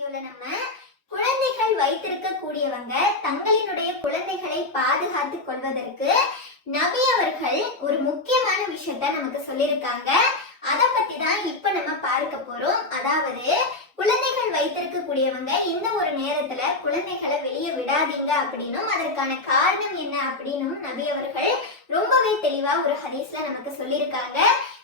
வீடியோல நம்ம குழந்தைகள் வைத்திருக்க கூடியவங்க தங்களினுடைய குழந்தைகளை பாதுகாத்துக் கொள்வதற்கு நபி அவர்கள் ஒரு முக்கியமான விஷயத்த நமக்கு சொல்லியிருக்காங்க. அத பத்தி தான் இப்ப நம்ம பார்க்க போறோம். அதாவது குழந்தைகள் வைத்திருக்க கூடியவங்க இந்த ஒரு நேரத்துல குழந்தைகளை வெளியே விடாதீங்க அப்படின்னும் அதற்கான காரணம் என்ன அப்படின்னும் நபி அவர்கள் ரொம்பவே தெளிவா ஒரு ஹதீஸ்ல நமக்கு சொல்லியிருக்காங்க.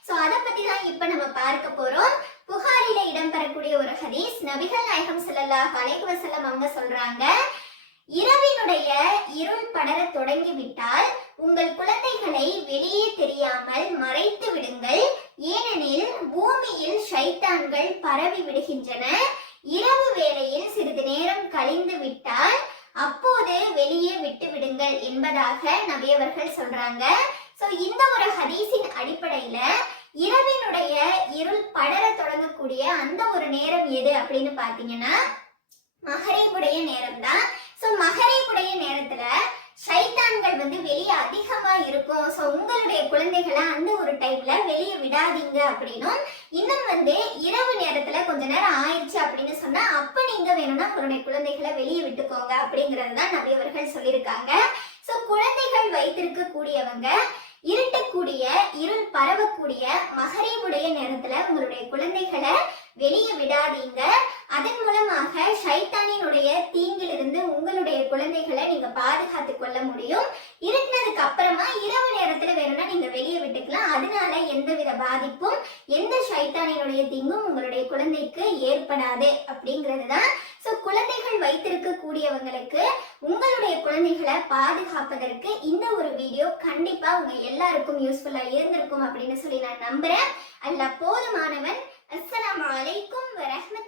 சோ அத பத்தி தான் இப்ப நம்ம பார்க்க போறோம். புகாரில இடம்பெறக்கூடிய ஒரு ஹதீஸ், நபிகள் நாயகம் ஸல்லல்லாஹு அலைஹி வஸல்லம் அவங்க சொல்றாங்க, இரவினுடைய இருள் படர தொடங்கிவிட்டால் உங்கள் குழந்தைகளை வெளியே தெரியாமல் மறைத்து விடுங்கள். ஏனெனில் பூமியில் ஷைத்தான்கள் பரவி விடுகின்றன. இரவு வேளையில் சிறிது நேரம் கழிந்து விட்டால் அப்போது வெளியே விட்டு விடுங்கள் என்பதாக நபியவர்கள் சொல்றாங்க. சோ இந்த ஒரு ஹதீஸின் அடிப்படையில இரவினுடைய இருள் படர தொடங்கக்கூடிய அந்த ஒரு நேரம் எது அப்படின்னு பாத்தீங்கன்னா மகரீபுடைய நேரம் தான். சோ மகரீபுடைய நேரத்துல ஷைத்தான்கள் வெளியே அதிகமா இருக்கும். சோ உங்களுடைய குழந்தைகளை அந்த ஒரு டைம்ல வெளியே விடாதீங்க அப்படின்னும், இன்னும் இரவு நேரத்துல கொஞ்ச நேரம் ஆயிடுச்சு அப்படின்னு சொன்னா அப்ப நீங்க வேணும்னா உங்களுடைய குழந்தைகளை வெளியே விட்டுக்கோங்க அப்படிங்கறதுதான் நபி அவர்கள் சொல்லியிருக்காங்க. சோ குழந்தைகள் வைத்திருக்க கூடியவங்க இருட்டக்கூடிய இருள் பரவக்கூடிய மகரீபுடைய நேரத்துல உங்களுடைய குழந்தைகளை வெளியே விடாதீங்க. அதன் மூலமாக ஷைத்தானினுடைய தீங்கிலிருந்து உங்களுடைய குழந்தைகளை நீங்க பாதுகாத்துக் கொள்ள முடியும். இருட்டினதுக்கு அப்புறமா இரவு நேரத்துல வேணும்னா நீங்க வெளியே விட்டுக்கலாம். அதனால எந்தவித பாதிப்பும் எந்த ஷைத்தானினுடைய தீங்கும் உங்களுடைய குழந்தைக்கு ஏற்படாது அப்படிங்கிறது தான். சோ குழந்தைகள் வைத்திருக்க கூடியவங்களுக்கு உங்களுடைய குழந்தைகளை பாதுகாப்பதற்கு இந்த ஒரு வீடியோ கண்டிப்பா உங்க எல்லாருக்கும் யூஸ்ஃபுல்லா இருந்திருக்கும் அப்படின்னு சொல்லி நான் நம்புறேன். அல்லாஹ் போதுமானவன். அஸ்ஸலாமு அலைக்கும் வரஹ்மத்துல்லாஹி